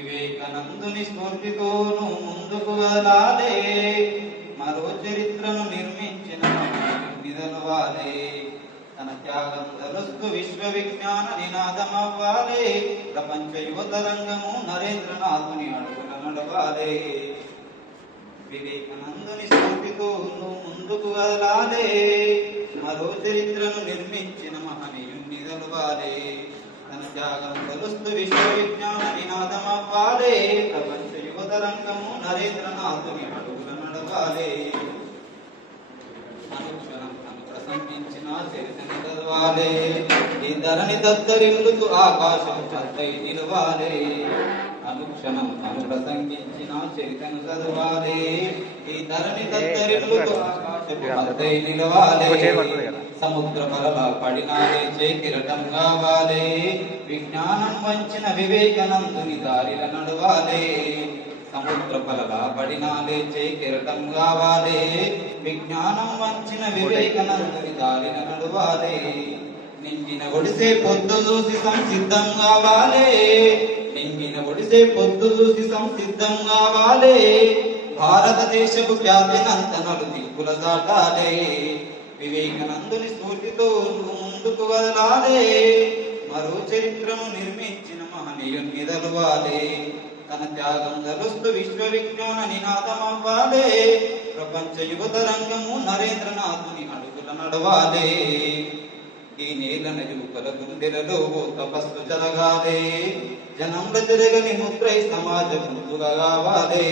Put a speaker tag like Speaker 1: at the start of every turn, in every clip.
Speaker 1: వివేకానందుని స్ఫూర్తితోను ముందుకు వదలాలే మరో చరిత్రను నిర్మించిన నిదలవాలే తన త్యాగం తలుస్తు విశ్వ విజ్ఞాన నినాదమవ్వాలే. ప్రపంచ యువత రంగము నరేంద్రనాథుని అడుగుల నడవాలే. వివేకానందుని స్ఫూర్తితో ముందుకు వదలాలే మరో చరిత్రను నిర్మించిన మహనీయుని తెలవాలే తన త్యాగం తలుస్తు విశ్వ విజ్ఞాన నినాదమవ్వాలే ప్రపంచ యువత రంగము నరేంద్రనాథుని అడుగుల నడవాలే. అనుక్షణం తను ప్రసంగించిన చరిత్రని చదవాలే. ఈ ఆకాశం చద్దై నిలవాలే. అనుక్షణం ప్రసంగించిన చదవాలే. ఈ ధరణి నిలవాలే. సముద్ర పరల పడినాలే చేకిరటం కావాలే జ్ఞానం వంచిన వివేకనందుని దారిల నడవాలే. సముద్ర పలల పడినాలే చేకిరటం కావాలే విజ్ఞానం వంచిన వివేకనందుని దారిన నడవాలే. నింగిన ఒడిసే పొద్దు చూసి సంసిద్ధం కావాలే నింగిన ఒడిసే పొద్దు చూసి సంసిద్ధం కావాలే భారతదేశపు ఖ్యాతినంతనలు దిక్కుల దాటాలే. వివేకనందుని స్ఫూర్తితో ముందుకు వదలాలే. మరో చరిత్రను నిర్మించిన మహనీయుని తెలవాలే తన త్యాగం తలుస్తూ విశ్వవిజ్ఞాన నినాదం అవ్వాలే ప్రపంచ యువత రంగము నరేంద్రనాథుని అడుగుల నడవాలే. ఈ నేల యువకుల గుండెలలో ఓ తపస్సు జరగాలే. జనంల జరగని ముద్రై సమాజ ముందుగా కావాలే.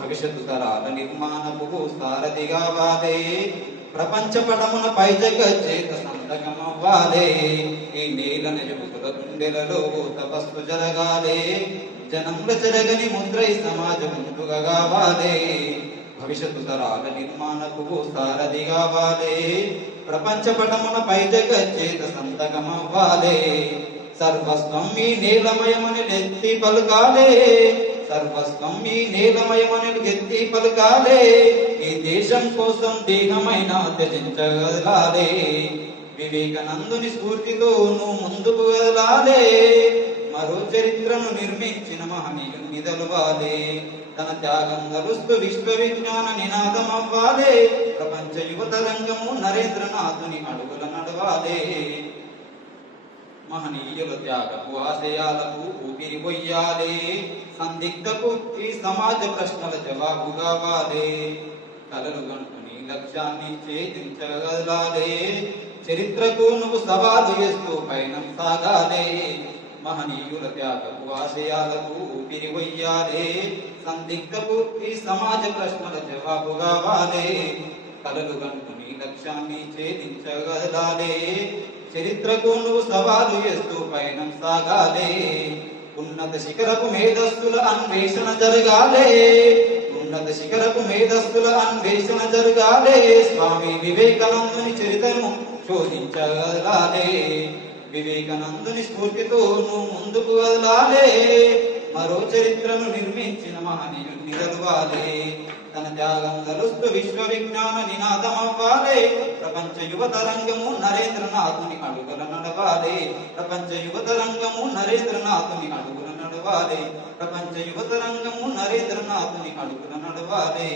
Speaker 1: భవిష్యత్తు తరాల నిర్మాణపు సారథి కావాలే. ప్రపంచ పటమున పై జగజ్జేత ఈ నేల యువకుల గుండెలలో తపస్సు జరగాలే. జనముల జరగని ముద్రై సమాజం ముందుగా కావాలే భవిష్యత్తు తరాల నిర్మాణకు సారథి కావాలే ప్రపంచ పటమున పై జగజ్జేత సంతకమవ్వాలే సర్వస్వం మీ నీలమయమని నెత్తి పలుకాలే. సర్వస్వం మీ నీలమయమని ఎత్తి పలుకాలే. ఈ దేశం కోసం దేహమైన త్యజించగలాలే వివేకానందుని స్ఫూర్తితో నువ్వు ముందుకు వెళ్ళాలే మరో చరిత్రను నిర్మించిన మహనీయుని తన త్యాగం గలుస్తూ విశ్వ విజ్ఞాన నినాదం అవ్వాలే ప్రపంచ యువత రంగము నరేంద్రనాథుని అడుగుల నడవాలే. మహనీయుల త్యాగపు ఆశయాలకు ఊపిరి పొయ్యాలే. సందిగ్ధకు ఈ సమాజ ప్రశ్నల జవాబు కావాలే లక్ష్యాన్ని ఛేదించగలాలే చరిత్రకు నువ్వు సవాలు చేస్తూ పయనం సాగాలే. మహనీయుల త్యాగపు ఆశయాలకు ఊపిరి సందిగ్ధపు ఈ సమాజ ప్రశ్నల జవాబు కావాలే కలలు గంటుని లక్ష్యాన్ని ఛేదించగలాలే చరిత్రకు నువ్వు సవాలు చేస్తూ పయనం సాగాలే. ఉన్నత శిఖరపు మేధస్సుల అన్వేషణ జరగాలే. ఉన్నత శిఖరకు మేధస్సుల అన్వేషణ జరగాలే స్వామి వివేకానందుని చరితను శోధించగలాలే. వివేకానందుని స్ఫూర్తితో నువ్వు ముందుకు వదలాలే. మరో చరిత్రను నిర్మించిన మహనీయుని చదవాలే తన త్యాగం కలుస్తూ విశ్వ విజ్ఞాన నినాదం అవ్వాలే ప్రపంచ యువత రంగము నరేంద్రనాథుని అడుగుల నడవాలే ప్రపంచ యువత రంగము నరేంద్రనాథుని అడుగుల నడవాలే ప్రపంచ యువత రంగము నరేంద్రనాథుని అడుగుల నడవాలే